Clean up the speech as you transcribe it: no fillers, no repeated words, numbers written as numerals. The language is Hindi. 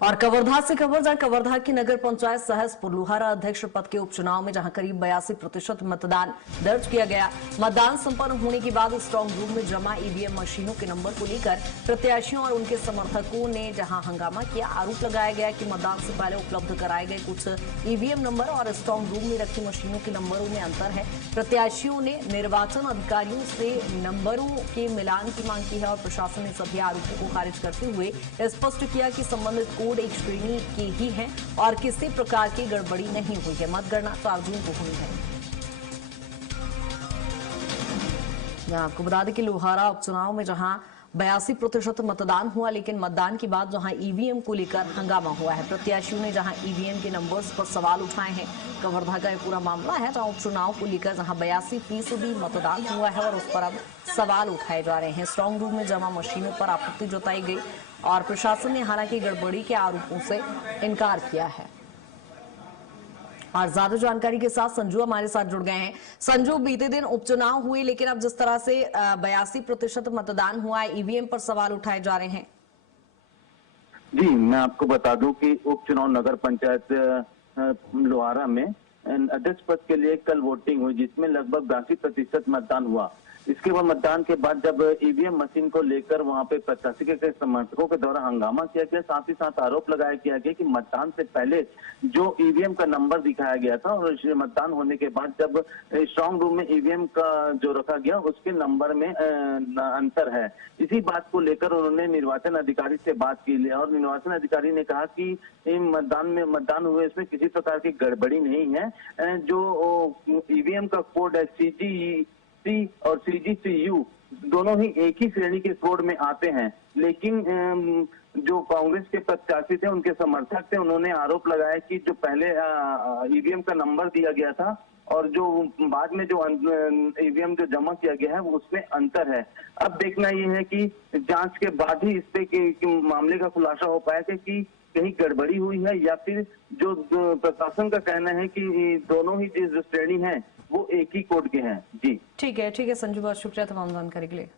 और कवर्धा से खबर, जहां कवर्धा की नगर पंचायत सहसपुर लोहारा अध्यक्ष पद के उपचुनाव में जहां करीब 82% मतदान दर्ज किया गया। मतदान संपन्न होने के बाद स्ट्रांग रूम में जमा ईवीएम मशीनों के नंबर को लेकर प्रत्याशियों और उनके समर्थकों ने जहां हंगामा किया। आरोप लगाया गया कि मतदान से पहले उपलब्ध कराए गए कुछ ईवीएम नंबर और स्ट्रांग रूम में रखी मशीनों के नंबरों में अंतर है। प्रत्याशियों ने निर्वाचन अधिकारियों से नंबरों के मिलान की मांग की है और प्रशासन ने सभी आरोपों को खारिज करते हुए स्पष्ट किया कि संबंधित कोड एक श्रेणी के ही हैं और किसी प्रकार की गड़बड़ी नहीं हुई है। मतगणना 4 जून को हुई है। आपको बता दें कि लोहारा उपचुनाव में जहां 82% मतदान हुआ, लेकिन मतदान के बाद जहां ईवीएम को लेकर हंगामा हुआ है। प्रत्याशियों ने जहां ईवीएम के नंबर्स पर सवाल उठाए हैं। कवर्धा का यह पूरा मामला है, जहां उपचुनाव को लेकर जहां 82% मतदान हुआ है और उस पर अब सवाल उठाए जा रहे हैं। स्ट्रांग रूम में जमा मशीनों पर आपत्ति जताई गई और प्रशासन ने हालांकि गड़बड़ी के आरोपों से इनकार किया है। और ज्यादा जानकारी के साथ संजू हमारे साथ जुड़ गए हैं। संजू, बीते दिन उपचुनाव हुए, लेकिन अब जिस तरह से 82% मतदान हुआ है, ईवीएम पर सवाल उठाए जा रहे हैं। जी, मैं आपको बता दूं कि उपचुनाव नगर पंचायत लोहारा में अध्यक्ष पद के लिए कल वोटिंग हुई, जिसमें लगभग 82% मतदान हुआ। इसके बाद मतदान के बाद जब ईवीएम मशीन को लेकर वहां पे प्रत्याशी के समर्थकों के द्वारा हंगामा किया गया, साथ ही साथ आरोप लगाया गया कि मतदान से पहले जो ईवीएम का नंबर दिखाया गया था और मतदान होने के बाद जब स्ट्रांग रूम में ईवीएम का जो रखा गया उसके नंबर में अंतर है। इसी बात को लेकर उन्होंने निर्वाचन अधिकारी से बात की और निर्वाचन अधिकारी ने कहा कि मतदान हुए इसमें किसी प्रकार की गड़बड़ी नहीं है। जो ईवीएम का कोड है CGC और CGCU दोनों ही एक ही श्रेणी के कोड में आते हैं, लेकिन जो कांग्रेस के प्रत्याशी थे, उनके समर्थक थे, उन्होंने आरोप लगाया कि जो पहले ईवीएम का नंबर दिया गया था और जो बाद में जो ईवीएम जो जमा किया गया है उसमें अंतर है। अब देखना ये है कि जांच के बाद ही इस पे मामले का खुलासा हो पाएगा कि कहीं गड़बड़ी हुई है या फिर जो प्रशासन का कहना है कि दोनों ही जो श्रेणी है वो एक ही कोड के हैं। जी ठीक है संजू, बहुत शुक्रिया तमाम जानकारी के लिए।